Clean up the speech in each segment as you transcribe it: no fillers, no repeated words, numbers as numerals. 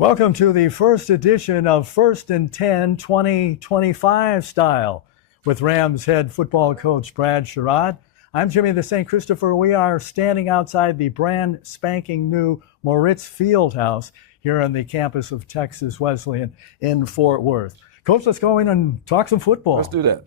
Welcome to the first edition of First and 10 2025 style with Rams head football coach Brad Sherrod. I'm Jimmy the St. Christopher. We are standing outside the brand spanking new Moritz Fieldhouse here on the campus of Texas Wesleyan in Fort Worth. Coach, let's go in and talk some football. Let's do that.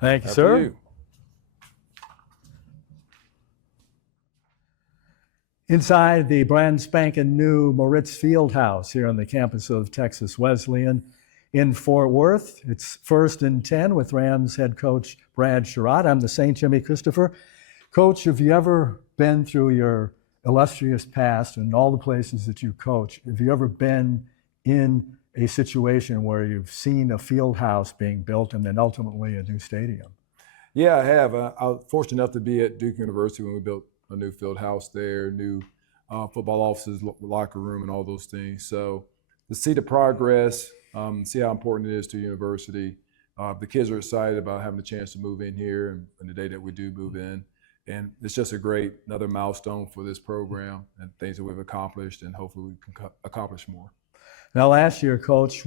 Thank you, sir. You. Inside the brand spanking new Moritz Fieldhouse here on the campus of Texas Wesleyan in Fort Worth. It's First and 10 with Rams head coach Brad Sherrod. I'm the St. Jimmy Christopher. Coach, have you ever been through your illustrious past and all the places that you coach, have you ever been in a situation where you've seen a field house being built and then ultimately a new stadium? Yeah, I have. I was fortunate enough to be at Duke University when we built a new field house there, new football offices, locker room, and all those things. So to see the progress, see how important it is to university. The kids are excited about having the chance to move in here and the day that we do move in. And it's just another milestone for this program and things that we've accomplished, and hopefully we can accomplish more. Now, last year, Coach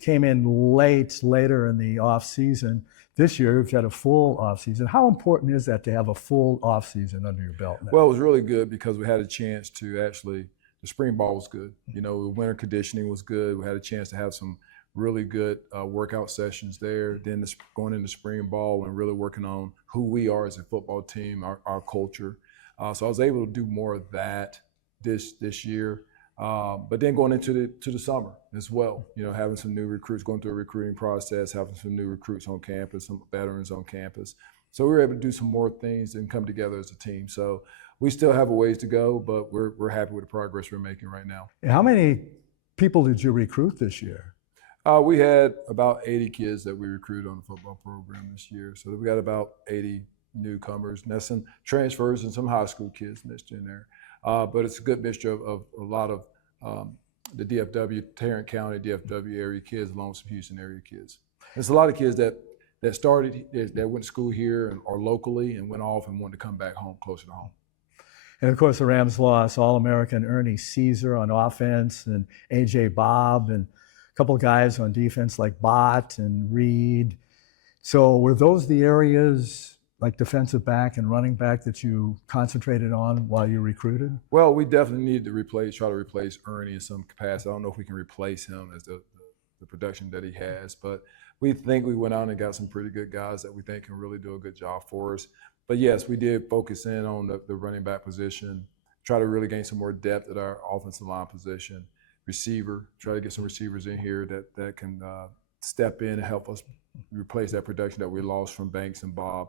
came in later in the offseason. This year, you've had a full offseason. How important is that to have a full offseason under your belt now? Well, it was really good because we had a chance to the spring ball was good. You know, the winter conditioning was good. We had a chance to have some really good workout sessions there. Then going into spring ball and really working on who we are as a football team, our culture. So I was able to do more of that this year. But then going into the summer as well, you know, having some new recruits, going through a recruiting process, having some new recruits on campus, some veterans on campus. So we were able to do some more things and come together as a team. So we still have a ways to go, but we're happy with the progress we're making right now. How many people did you recruit this year? We had about 80 kids that we recruited on the football program this year. So we got about 80 newcomers, and that's some transfers and some high school kids mixed in there. But it's a good mixture of a lot of the DFW, Tarrant County, DFW area kids, along with some Houston area kids. There's a lot of kids that started, that went to school here or locally and went off and wanted to come back home, closer to home. And of course, the Rams lost All-American Ernie Caesar on offense and A.J. Bob and a couple of guys on defense like Bott and Reed. So were those the areas like defensive back and running back that you concentrated on while you recruited? Well, we definitely needed to try to replace Ernie in some capacity. I don't know if we can replace him as the production that he has, but we think we went out and got some pretty good guys that we think can really do a good job for us. But yes, we did focus in on the running back position, try to really gain some more depth at our offensive line position. Receiver, try to get some receivers in here that can step in and help us replace that production that we lost from Banks and Bob.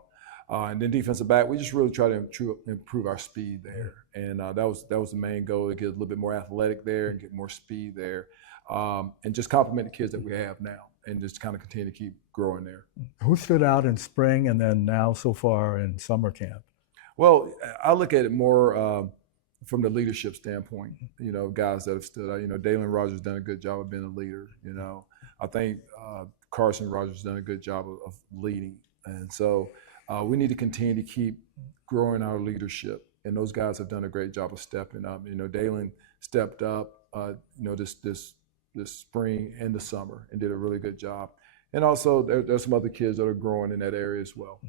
And then defensive back, we just really try to improve our speed there. And that was the main goal, to get a little bit more athletic there and get more speed there. And just complement the kids that we have now and just kind of continue to keep growing there. Who stood out in spring and then now so far in summer camp? Well, I look at it more from the leadership standpoint, you know, guys that have stood out. You know, Dalen Rogers done a good job of being a leader. You know, I think Carson Rogers done a good job of leading. And so we need to continue to keep growing our leadership, and those guys have done a great job of stepping up. You know, Dalen stepped up, you know, this spring and the summer, and did a really good job. And also, there's some other kids that are growing in that area as well.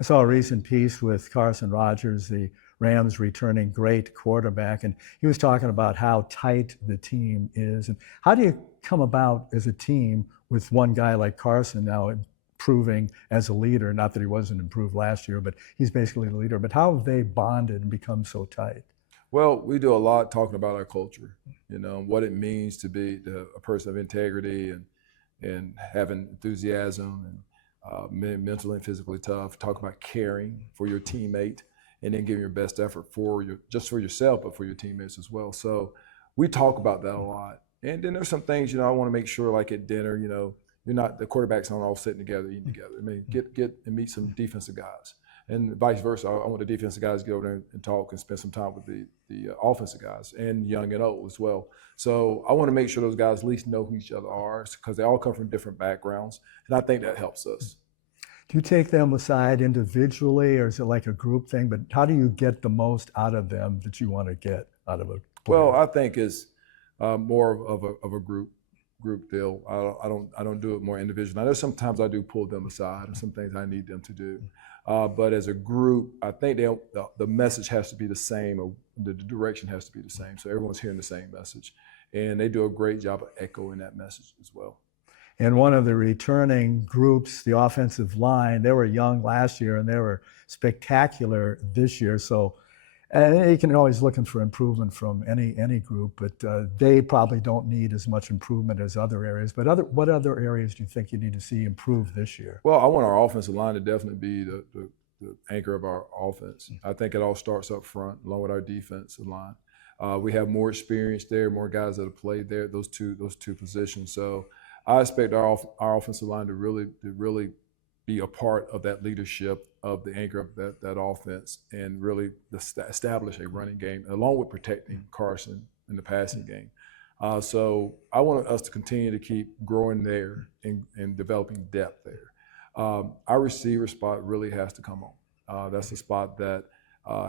I saw a recent piece with Carson Rogers, the Rams returning great quarterback, and he was talking about how tight the team is. And how do you come about as a team with one guy like Carson now improving as a leader? Not that he wasn't improved last year, but he's basically the leader. But how have they bonded and become so tight? Well, we do a lot talking about our culture, you know, what it means to be a person of integrity and having enthusiasm and mentally and physically tough. Talk about caring for your teammate and then giving your best effort just for yourself, but for your teammates as well. So we talk about that a lot. And then there's some things, you know, I want to make sure, like at dinner, you know, the quarterbacks aren't all sitting together, eating together. I mean, get and meet some defensive guys. And vice versa. I want the defensive guys to get over there and talk and spend some time with the offensive guys, and young and old as well. So I want to make sure those guys at least know who each other are, because they all come from different backgrounds, and I think that helps us. Do you take them aside individually, or is it like a group thing? But how do you get the most out of them that you want to get out of a Well, I think it's more of a group deal. I don't do it more individually. I know sometimes I do pull them aside and some things I need them to do. But as a group, I think the message has to be the same, or the direction has to be the same. So everyone's hearing the same message. And they do a great job of echoing that message as well. And one of the returning groups, the offensive line, they were young last year and they were spectacular this year. So and you can always looking for improvement from any group, but they probably don't need as much improvement as other areas. But what other areas do you think you need to see improve this year? Well, I want our offensive line to definitely be the anchor of our offense. I think it all starts up front, along with our defensive line. We have more experience there, more guys that have played there, those two positions. So I expect our offensive line to really be a part of that leadership of the anchor of that offense, and really establish a running game, along with protecting Carson in the passing game. So I want us to continue to keep growing there and developing depth there. Our receiver spot really has to come on. That's the spot that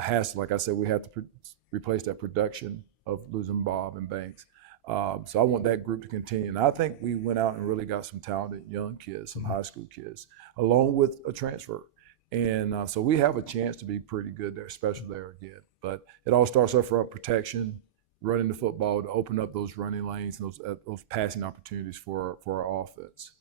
has to, like I said, we have to replace that production of losing Bob and Banks. So I want that group to continue. And I think we went out and really got some talented young kids, some high school kids, along with a transfer. And so we have a chance to be pretty good there, especially there again. But it all starts up for protection, running the football to open up those running lanes and those passing opportunities for our offense.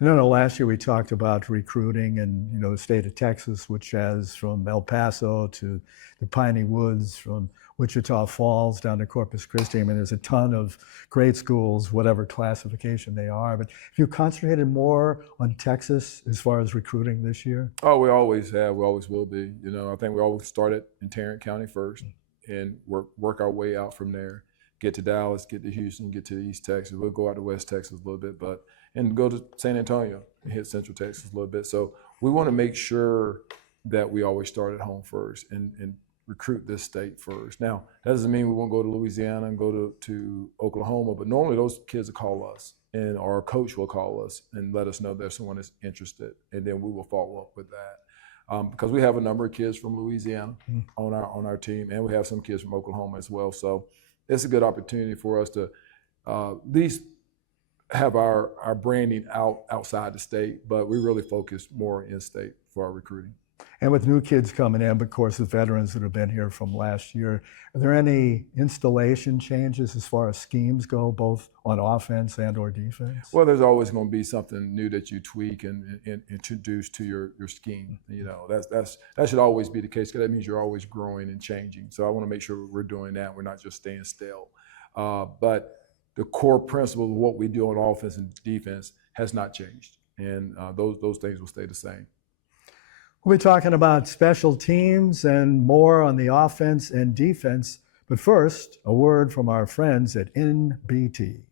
And I know last year we talked about recruiting and, the state of Texas, which has from El Paso to the Piney Woods, from Wichita Falls down to Corpus Christi. I mean, there's a ton of great schools, whatever classification they are. But have you concentrated more on Texas as far as recruiting this year? Oh, we always have. We always will be. I think we always started in Tarrant County first and work our way out from there. Get to Dallas, get to Houston, get to East Texas. We'll go out to West Texas a little bit, and go to San Antonio and hit Central Texas a little bit. So we want to make sure that we always start at home first and recruit this state first. Now, that doesn't mean we won't go to Louisiana and go to Oklahoma, but normally those kids will call us, and our coach will call us and let us know there's someone that's interested, and then we will follow up with that. Because we have a number of kids from Louisiana on our team, and we have some kids from Oklahoma as well. So it's a good opportunity for us to at least have our branding outside the state, but we really focus more in-state for our recruiting. And with new kids coming in, but of course the veterans that have been here from last year, are there any installation changes as far as schemes go, both on offense and or defense? Well, there's always going to be something new that you tweak and introduce to your scheme. That should always be the case, because that means you're always growing and changing. So I want to make sure we're doing that. We're not just staying still. But the core principle of what we do on offense and defense has not changed, and those things will stay the same. We'll be talking about special teams and more on the offense and defense. But first, a word from our friends at NBT.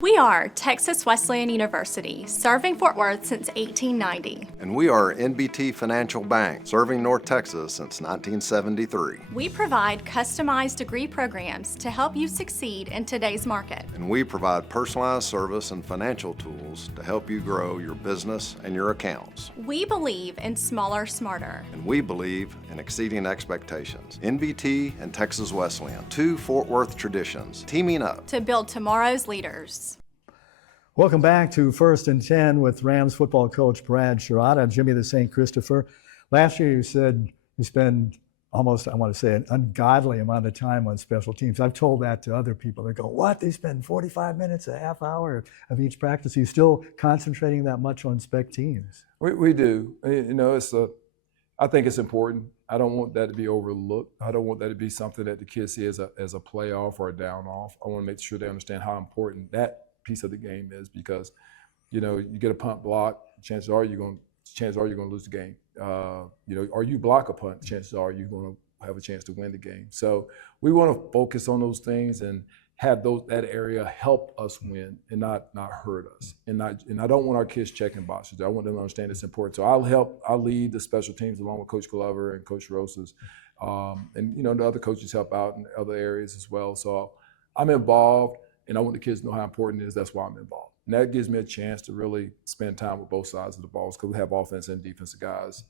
We are Texas Wesleyan University, serving Fort Worth since 1890. And we are NBT Financial Bank, serving North Texas since 1973. We provide customized degree programs to help you succeed in today's market. And we provide personalized service and financial tools to help you grow your business and your accounts. We believe in smaller, smarter. And we believe in exceeding expectations. NBT and Texas Wesleyan, two Fort Worth traditions, teaming up to build tomorrow's leaders. Welcome back to First and 10 with Rams football coach Brad Sherrod. I'm Jimmy the St. Christopher. Last year you said you spend almost, I want to say, an ungodly amount of time on special teams. I've told that to other people. They go, what? They spend 45 minutes, a half hour of each practice. Are you still concentrating that much on spec teams? We do. I think it's important. I don't want that to be overlooked. I don't want that to be something that the kids see as a playoff or a down off. I want to make sure they understand how important that piece of the game is, because you get a punt block, chances are you're going to lose the game. Or you block a punt, chances are you're going to have a chance to win the game. So we want to focus on those things and have that area help us win and not hurt us. And I don't want our kids checking boxes. I want them to understand it's important. So I'll lead the special teams along with Coach Glover and Coach Rosas. And the other coaches help out in other areas as well. So I'm involved, and I want the kids to know how important it is. That's why I'm involved. And that gives me a chance to really spend time with both sides of the balls, because we have offense and defensive guys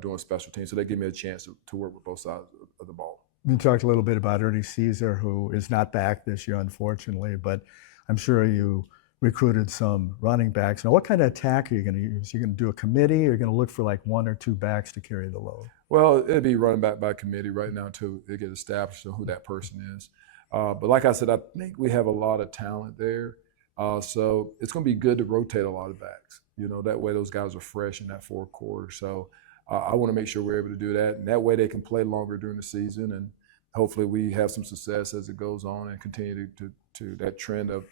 doing special teams. So they give me a chance to work with both sides of the ball. You talked a little bit about Ernie Caesar, who is not back this year, unfortunately, but I'm sure you recruited some running backs. Now, what kind of attack are you going to use? You're going to do a committee, or you're going to look for like 1 or 2 backs to carry the load? Well, it'd be running back by committee right now until they get established on who that person is. But like I said, I think we have a lot of talent there. So it's going to be good to rotate a lot of backs. That way those guys are fresh in that fourth quarter. So I want to make sure we're able to do that. And that way they can play longer during the season. And hopefully we have some success as it goes on and continue to that trend of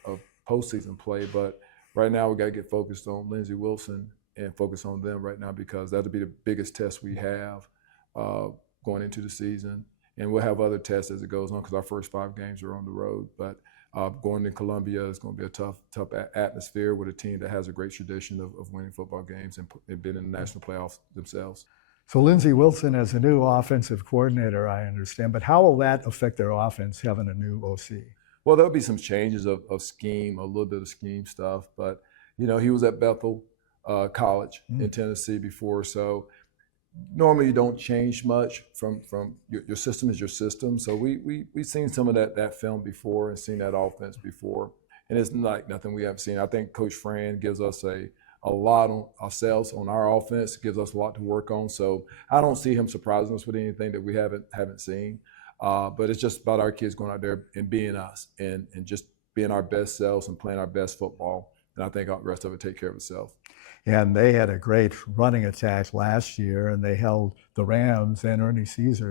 postseason play. But right now we got to get focused on Lindsey Wilson and focus on them right now, because that'll be the biggest test we have going into the season. And we'll have other tests as it goes on, because our first 5 games are on the road. But going to Columbia is going to be a tough atmosphere with a team that has a great tradition of winning football games and been in the national playoffs themselves. So Lindsey Wilson as a new offensive coordinator, I understand, but how will that affect their offense, having a new OC? Well, there'll be some changes of scheme, a little bit of scheme stuff. But, he was at Bethel College in Tennessee before, so normally you don't change much from your system is your system. So we've seen some of that film before and seen that offense before, and it's like nothing we haven't seen. I think Coach Fran gives us a lot on ourselves on our offense, gives us a lot to work on. So I don't see him surprising us with anything that we haven't seen. But it's just about our kids going out there and being us and just being our best selves and playing our best football. And I think the rest of it take care of itself. And they had a great running attack last year, and they held the Rams and Ernie Caesar